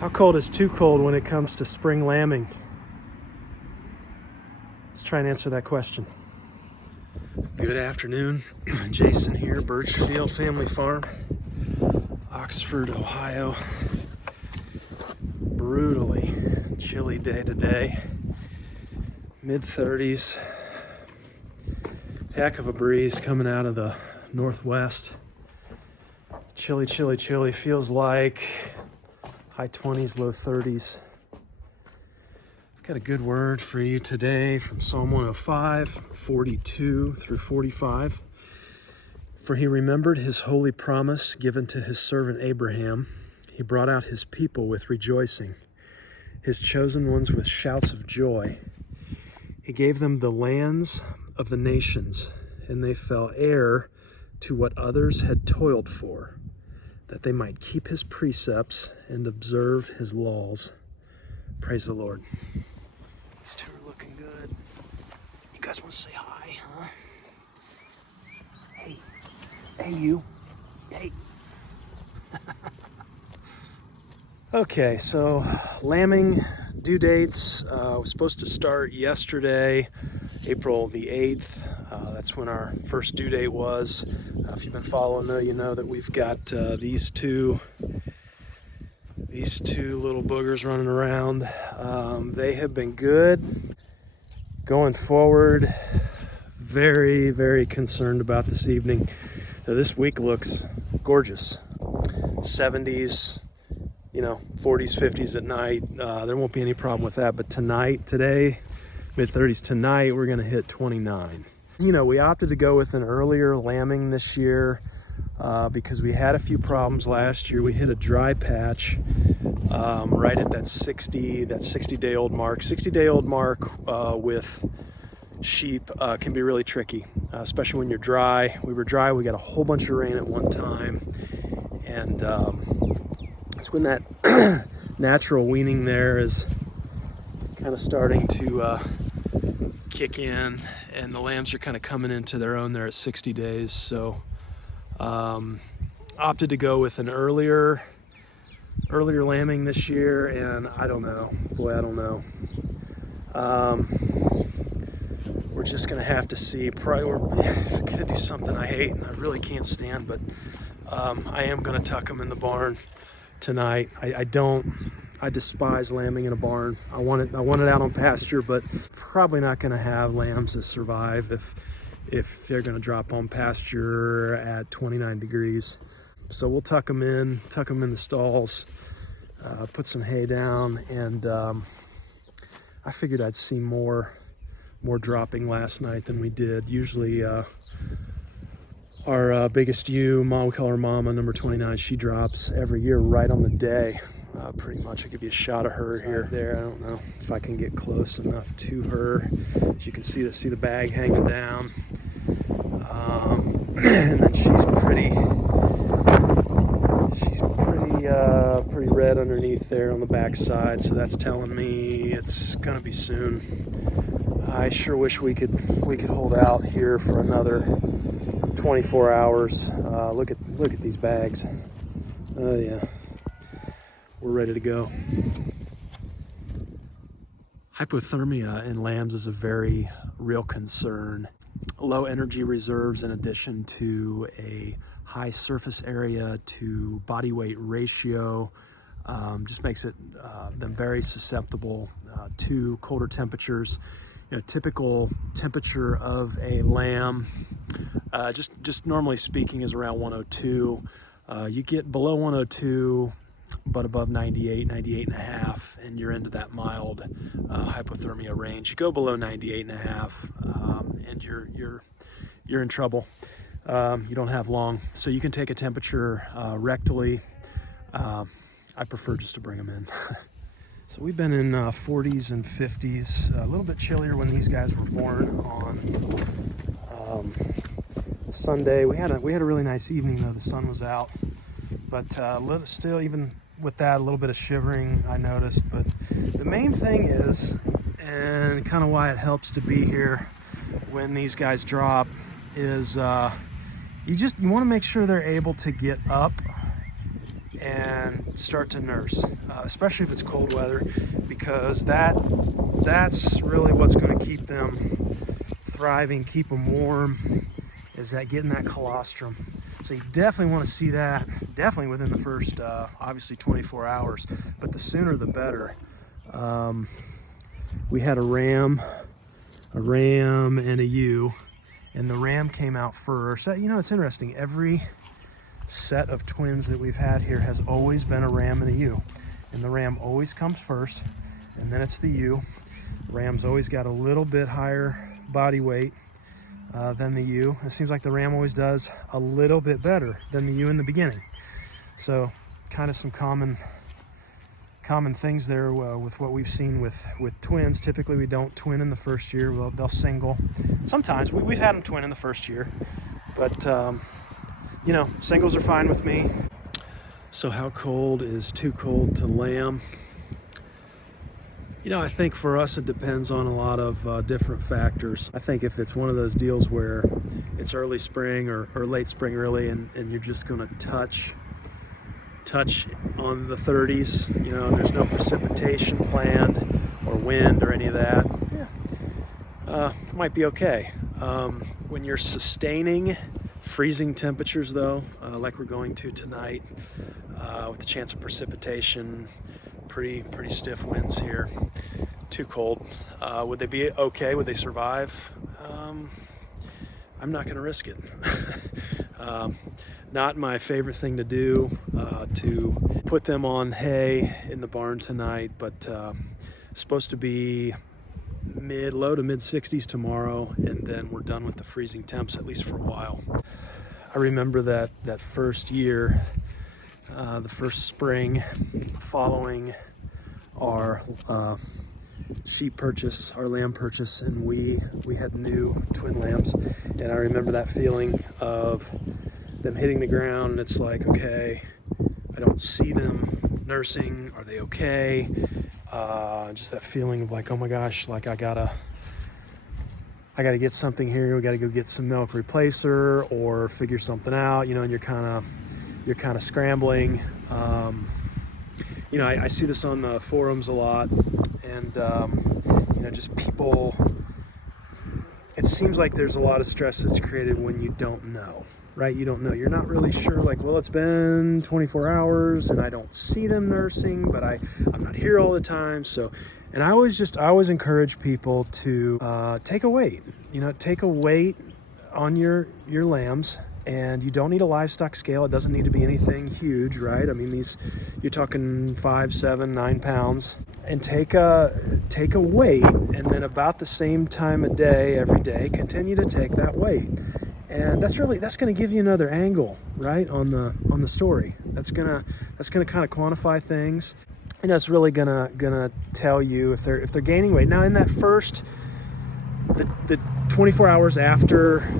How cold is too cold when it comes to spring lambing? Let's try and answer that question. Good afternoon. Jason here, Birchfield Family Farm, Oxford, Ohio. Brutally chilly day today. Mid-30s. Heck of a breeze coming out of the northwest. Chilly, chilly, chilly. Feels like high 20s, low 30s. I've got a good word for you today from Psalm 105, 42 through 45. For he remembered his holy promise given to his servant Abraham. He brought out his people with rejoicing, his chosen ones with shouts of joy. He gave them the lands of the nations, and they fell heir to what others had toiled for, that they might keep his precepts and observe his laws. Praise the Lord. These two are looking good. You guys want to say hi, huh? Hey. Hey, you. Hey. Okay, so lambing due dates was supposed to start yesterday, April the 8th. That's when our first due date was. If you've been following, you know that we've got these two little boogers running around. They have been good going forward. Very, very concerned about this evening. Now, this week looks gorgeous. 70s, 40s, 50s at night. There won't be any problem with that. But today, mid-30s tonight, we're going to hit 29. We opted to go with an earlier lambing this year because we had a few problems last year. We hit a dry patch right at that 60-day-old mark. 60-day-old mark with sheep can be really tricky, especially when you're dry. We were dry. We got a whole bunch of rain at one time. And it's when that natural weaning there is kind of starting to kick in, and the lambs are kind of coming into their own there at 60 days. So opted to go with an earlier lambing this year, and I don't know. We're just gonna have to see. Probably we're gonna do something I hate and I really can't stand, but I am gonna tuck them in the barn tonight. I despise lambing in a barn. I want it out on pasture, but probably not going to have lambs that survive if they're going to drop on pasture at 29 degrees. So we'll tuck them in the stalls, put some hay down, and I figured I'd see more dropping last night than we did. Usually our biggest ewe, we call her Mama, number 29, she drops every year right on the day. Pretty much. I'll give you a shot of her here. There, I don't know if I can get close enough to her. As you can see the bag hanging down. And then she's pretty red underneath there on the back side, so that's telling me it's gonna be soon. I sure wish we could hold out here for another 24 hours. Look at these bags. Oh yeah. We're ready to go. Hypothermia in lambs is a very real concern. Low energy reserves in addition to a high surface area to body weight ratio just makes them very susceptible to colder temperatures. Typical temperature of a lamb, just normally speaking, is around 102. You get below 102, but above 98 and a half, and you're into that mild hypothermia range. You go below 98 and a half, and you're in trouble. You don't have long, so you can take a temperature rectally. I prefer just to bring them in. So we've been in 40s and 50s, a little bit chillier when these guys were born on Sunday. We had a really nice evening though. The sun was out, but still, even with that, a little bit of shivering I noticed. But the main thing is, and kind of why it helps to be here when these guys drop, is you want to make sure they're able to get up and start to nurse, especially if it's cold weather, because that's really what's going to keep them thriving, keep them warm, is that getting that colostrum. So you definitely want to see that, definitely within the first, obviously 24 hours, but the sooner the better. We had a ram and a ewe, and the ram came out first. You know, it's interesting. Every set of twins that we've had here has always been a ram and a ewe, and the ram always comes first, and then it's the ewe. Ram's always got a little bit higher body weight than the ewe. It seems like the ram always does a little bit better than the ewe in the beginning. So kind of some common things there with what we've seen with twins. Typically we don't twin in the first year. They'll single. Sometimes we've had them twin in the first year, but you know, singles are fine with me. So how cold is too cold to lamb? You know, I think for us it depends on a lot of different factors. I think if it's one of those deals where it's early spring or late spring really, and you're just gonna touch on the 30s, you know, there's no precipitation planned or wind or any of that, yeah, it might be okay. When you're sustaining freezing temperatures though, like we're going to tonight, with the chance of precipitation, pretty stiff winds here, too cold. Would they be okay? Would they survive? I'm not gonna risk it. Not my favorite thing to do, to put them on hay in the barn tonight, but supposed to be low to mid 60s tomorrow, and then we're done with the freezing temps, at least for a while. I remember that first year, the first spring following our sheep purchase, our lamb purchase, and we had new twin lambs, and I remember that feeling of them hitting the ground, and it's like, okay, I don't see them nursing. Are they okay? Just that feeling of like, oh my gosh, like I gotta get something here. We gotta go get some milk replacer or figure something out, you know, and you're kind of scrambling. You know, I see this on the forums a lot, and you know, just people, it seems like there's a lot of stress that's created when you don't know, right? You don't know. You're not really sure, like, well, it's been 24 hours and I don't see them nursing, but I'm not here all the time. So, and I always encourage people to take a weight, you know, take a weight on your lambs. And you don't need a livestock scale. It doesn't need to be anything huge, right? I mean, you're talking 5, 7, 9 pounds, and take a weight, and then about the same time of day, every day, continue to take that weight. And that's going to give you another angle, right, on the story. That's gonna kind of quantify things, and that's really gonna tell you if they're gaining weight. Now, in that first, the 24 hours after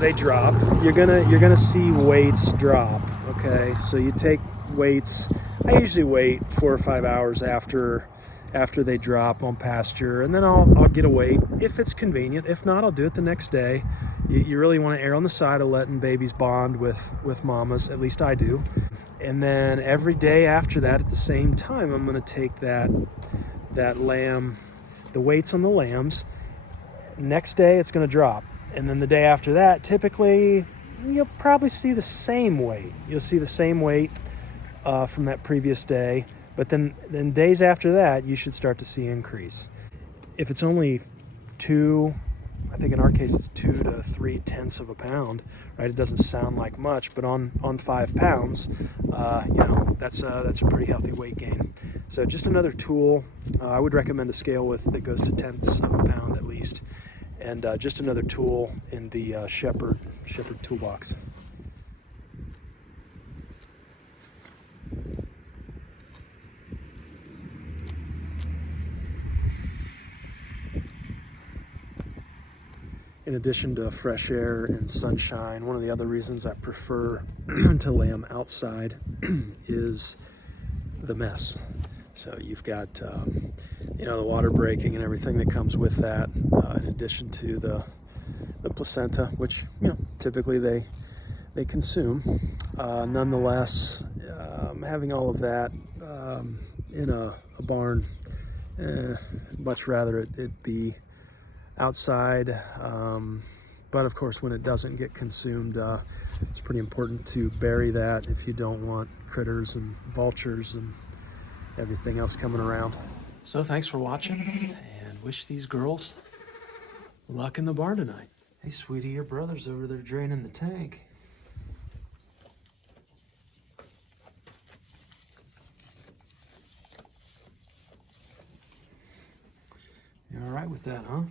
they drop, you're gonna see weights drop. Okay, so you take weights. I usually wait 4 or 5 hours after they drop on pasture, and then I'll get a weight if it's convenient. If not, I'll do it the next day. You really want to err on the side of letting babies bond with mamas. At least I do. And then every day after that, at the same time, I'm going to take that lamb, the weights on the lambs. Next day, it's going to drop. And then the day after that, typically, you'll probably see the same weight. You'll see the same weight from that previous day. But then days after that, you should start to see increase. If it's only I think in our case, it's 2 to 3 tenths of a pound, right? It doesn't sound like much, but on 5 pounds, you know, that's a pretty healthy weight gain. So just another tool. I would recommend a scale that goes to tenths of a pound at least. And just another tool in the Shepherd toolbox. In addition to fresh air and sunshine, one of the other reasons I prefer to lamb outside is the mess. So you've got, you know, the water breaking and everything that comes with that, in addition to the placenta, which, you know, typically they consume. Nonetheless, having all of that in a barn, much rather it be outside. But of course, when it doesn't get consumed, it's pretty important to bury that if you don't want critters and vultures and everything else coming around. So thanks for watching, and wish these girls luck in the barn tonight. Hey sweetie, your brother's over there draining the tank. You all right with that, huh?